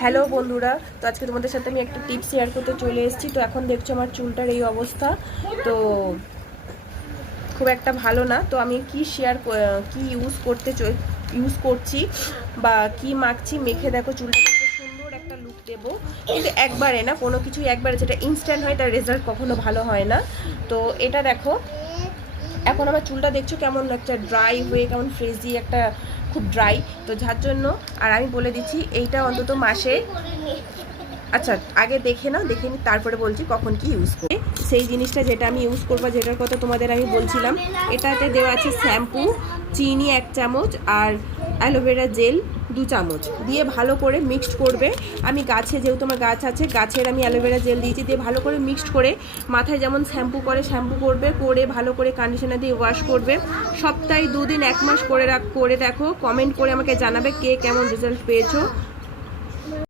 Hello বন্ধুরা, তো আজকে তোমাদের সাথে আমি একটা টিপস শেয়ার করতে চলে এসেছি। তো এখন দেখছো আমার চুলটার এই অবস্থা, তো খুব একটা ভালো না। তো আমি কি ইউজ করছি বা কি মাখছি, মেখে দেখো চুলটা কত সুন্দর একটা লুক দেবো। কিন্তু একবারে না, কোনো কিছুই একবারে যেটা ইনস্ট্যান্ট হয় তার রেজাল্ট কখনো ভালো হয় না। তো এটা দেখো, এখন আমার চুলটা দেখছো কেমন একটা ড্রাই হয়ে, কেমন ফ্রেজি একটা, খুব ড্রাই। তো যার জন্য আর আমি বলে দিচ্ছি এইটা অন্তত মাসে, আচ্ছা আগে দেখে নাও, দেখে নি তারপরে বলছি কখন কি ইউজ করি। সেই জিনিসটা যেটা আমি ইউজ করবো, যেটার কথা তোমাদের আমি বলছিলাম, এটাতে দেওয়া আছে শ্যাম্পু, চিনি 1 চামচ আর অ্যালোভেরা জেল 2 চামচ দিয়ে ভালো করে মিক্সড করবে। আমি গাছে, যেহেতু আমার গাছ আছে, গাছের আমি অ্যালোভেরা জেল দিয়েছি, দিয়ে ভালো করে মিক্সড করে মাথায় যেমন শ্যাম্পু করবে, করে ভালো করে কন্ডিশনার দিয়ে ওয়াশ করবে। সপ্তাহে 2 দিন 1 মাস করে দেখো, কমেন্ট করে আমাকে জানাবে কে কেমন রেজাল্ট পেয়েছো।